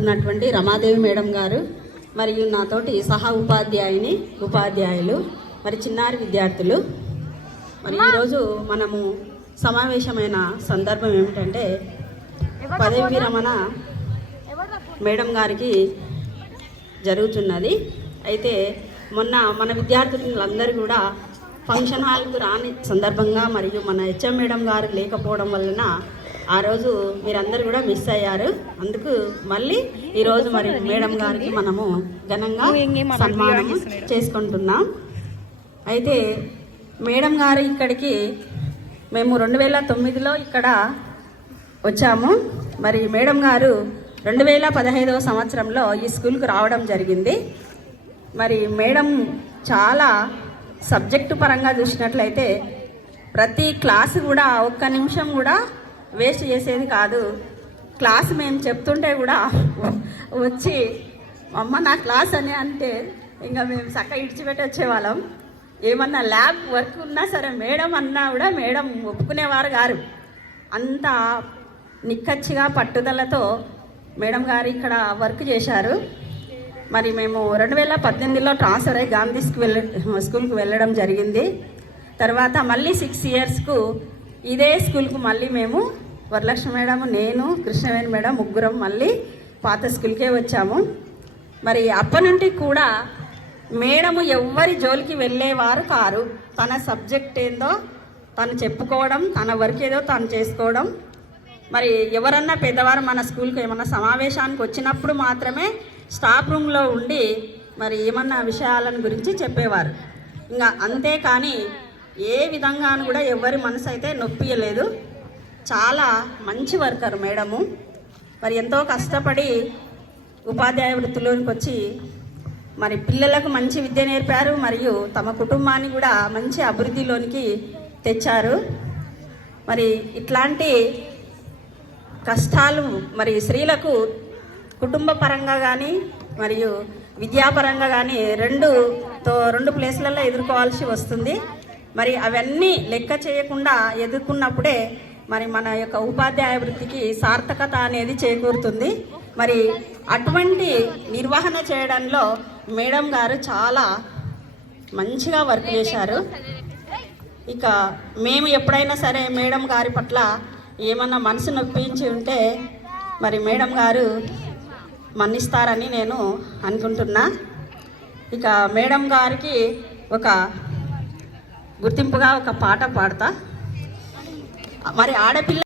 ఉన్నటువంటి రమాదేవి మేడం గారు మరియు నాతోటి సహా ఉపాధ్యాయుని ఉపాధ్యాయులు మరి చిన్నారి విద్యార్థులు. మరి ఈరోజు మనము సమావేశమైన సందర్భం ఏమిటంటే పదవి విరమణ మేడం గారికి జరుగుతున్నది. అయితే మొన్న మన విద్యార్థులందరూ కూడా ఫంక్షన్ హాల్కు రాని సందర్భంగా మరియు మన హెచ్ఎం మేడం గారు లేకపోవడం వలన ఆ రోజు మీరందరూ కూడా మిస్ అయ్యారు. అందుకు మళ్ళీ ఈరోజు మరి మేడం గారికి మనము ఘనంగా సన్మానం చేసుకుంటున్నాం. అయితే మేడం గారు ఇక్కడికి మేము రెండు వేల తొమ్మిదిలో ఇక్కడ వచ్చాము. మరి మేడం గారు రెండు వేల పదహైదవ సంవత్సరంలో ఈ స్కూల్కి రావడం జరిగింది. మరి మేడం చాలా సబ్జెక్టు పరంగా చూసినట్లయితే ప్రతి క్లాసు కూడా ఒక్క నిమిషం కూడా వేస్ట్ చేసేది కాదు. క్లాస్ మేము చెప్తుంటే కూడా వచ్చి అమ్మ నా క్లాస్ అని అంటే ఇంకా మేము చక్క ఇడిచిపెట్టి వచ్చేవాళ్ళం ఏమన్నా ల్యాబ్ వర్క్ ఉన్నా సరే మేడం అన్నా కూడా మేడం ఒప్పుకునేవారు గారు. అంత నిక్కచ్చిగా పట్టుదలతో మేడం గారు ఇక్కడ వర్క్ చేశారు. మరి మేము రెండు వేల పద్దెనిమిదిలో ట్రాన్స్ఫర్ అయ్యి గాంధీ స్కూల్ వెళ్ళ స్కూల్కి వెళ్ళడం జరిగింది. తర్వాత మళ్ళీ సిక్స్ ఇయర్స్కు ఇదే స్కూల్కు మళ్ళీ మేము వరలక్ష్మి మేడం నేను కృష్ణవేణి మేడం ముగ్గురం మళ్ళీ పాత స్కూల్కే వచ్చాము. మరి అప్పటి కూడా మేడము ఎవ్వరి జోలికి వెళ్ళేవారు కారు. తన సబ్జెక్ట్ ఏందో తను చెప్పుకోవడం తన వర్క్ ఏదో తను చేసుకోవడం. మరి ఎవరన్నా పెద్దవారు మన స్కూల్కి ఏమన్నా సమావేశానికి వచ్చినప్పుడు మాత్రమే స్టాఫ్ రూమ్లో ఉండి మరి ఏమన్నా విషయాలను గురించి చెప్పేవారు. ఇంకా అంతేకాని ఏ విధంగాను కూడా ఎవరి మనసు అయితే నొప్పియలేదు చాలా మంచి వర్కర్ మేడము. మరి ఎంతో కష్టపడి ఉపాధ్యాయ వృత్తిలోనికి వచ్చి మరి పిల్లలకు మంచి విద్య నేర్పారు మరియు తమ కుటుంబాన్ని కూడా మంచి అభివృద్ధిలోనికి తెచ్చారు. మరి ఇట్లాంటి కష్టాలు మరి స్త్రీలకు కుటుంబ పరంగా కానీ మరియు విద్యాపరంగా కానీ రెండుతో రెండు ప్లేస్లలో ఎదుర్కోవాల్సి వస్తుంది. మరి అవన్నీ లెక్క చేయకుండా ఎదుర్కొన్నప్పుడే మరి మన యొక్క ఉపాధ్యాయ వృత్తికి సార్థకత అనేది చేకూరుతుంది. మరి అటువంటి నిర్వహణ చేయడంలో మేడం గారు చాలా మంచిగా వర్క్ చేశారు. ఇక మేము ఎప్పుడైనా సరే మేడం గారి పట్ల ఏమన్నా మనసు నొప్పించి ఉంటే మరి మేడం గారు మన్నిస్తారని నేను అనుకుంటున్నా. ఇక మేడం గారికి ఒక గుర్తింపుగా ఒక పాట పాడతా. మరి ఆడపిల్ల